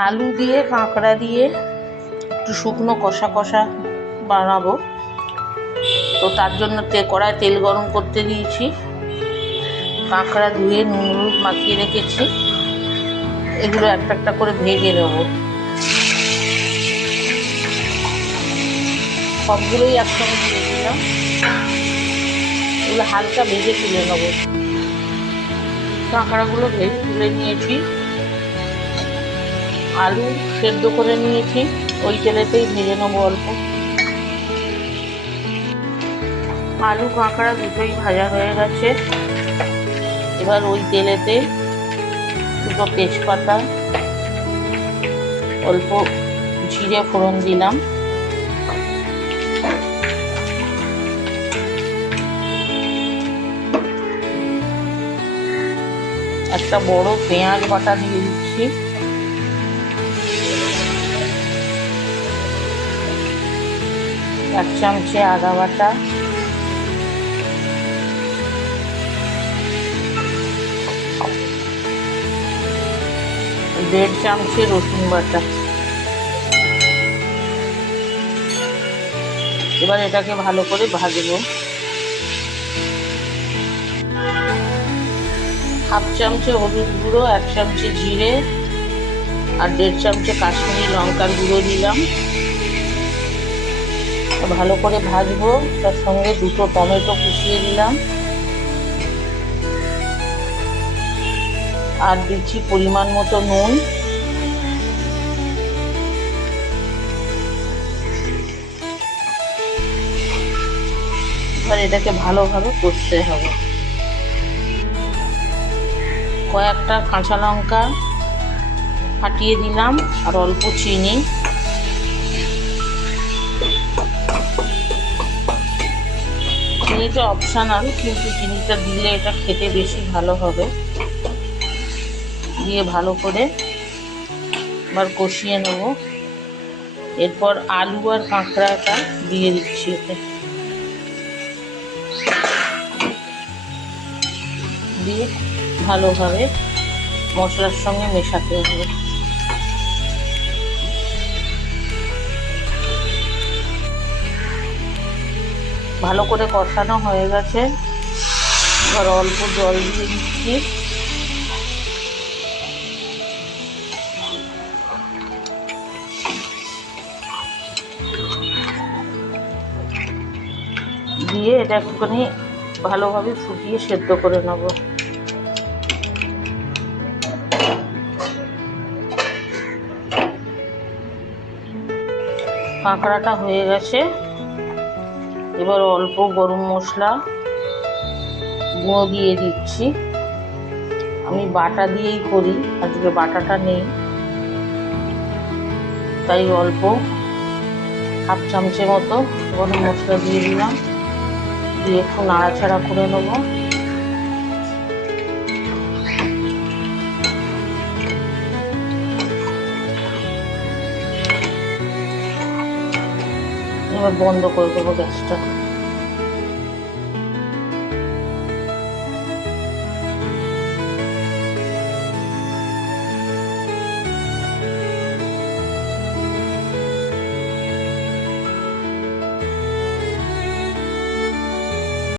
আলু দিয়ে কাঁকড়া দিয়ে একটু শুকনো কষা কষা বানাবো। তো তার জন্য কড়ায় তেল গরম করতে দিয়েছি। কাঁকড়া ধুয়ে নুন হলুদ মাখিয়ে রেখেছি, এগুলো একটা একটা করে ভেজে নেব। সবগুলোই একসঙ্গে দিয়ে দিলাম, এগুলো হালকা ভেজে তুলে নেব। কাঁকড়াগুলো ভেজে তুলে নিয়েছি, আলু সেদ্ধ করে নিয়েছি, ওই তেলেতেই ভেজে নেবো অল্প। আলু কাঁকড়া দুটোই ভাজা হয়ে গেছে। এবার ওই তেলেতে দুটো তেজপাতা, অল্প জিরে ফোড়ন দিলাম, একটা বড় পেঁয়াজ বাটা দিয়ে দিচ্ছি, এক চামচে আদা বাটা, দেড় চামচে রসুন বাটা। এবার এটাকে ভালো করে ভাজবো। হাফ চামচে হলুদ গুঁড়ো, এক চামচে জিরে আর দেড় চামচে কাশ্মীরি লঙ্কার গুঁড়ো দিলাম। ভালো করে ভাজবো। তার সঙ্গে দুটো টমেটো কুচিয়ে দিলাম আর দিচ্ছি পরিমাণ মতো নুন। এবার এটাকে ভালোভাবে কষতে হবে। কয়েকটা কাঁচা লঙ্কা ফাটিয়ে দিলাম আর অল্প চিনি। চিনিটা অপশনাল, কিন্তু চিনিটা দিলে এটা খেতে বেশি ভালো হবে। দিয়ে ভালো করে এবার কষিয়ে নেব। এরপর আলু আর কাঁকড়াটা দিয়ে দিচ্ছি এতে, দিয়ে ভালোভাবে মশলার সঙ্গে মেশাতে হবে। ভালো করে কষানো হয়ে গেছে, এবার অল্প জল দিয়ে দিচ্ছি। দিয়ে এটা একটুখানি ভালোভাবে ফুটিয়ে সেদ্ধ করে নেব। কাঁকড়াটা হয়ে গেছে। এবার অল্প গরম মশলা গুঁড়ো দিয়ে দিচ্ছি। আমি বাটা দিয়েই করি, আজকে বাটাটা নেই, তাই অল্প হাফ চামচের মতো গরম মশলা দিয়ে দিলাম। দিয়ে একটু নাড়াচাড়া করে নেব। এবার বন্ধ করে দেবো গ্যাসটা।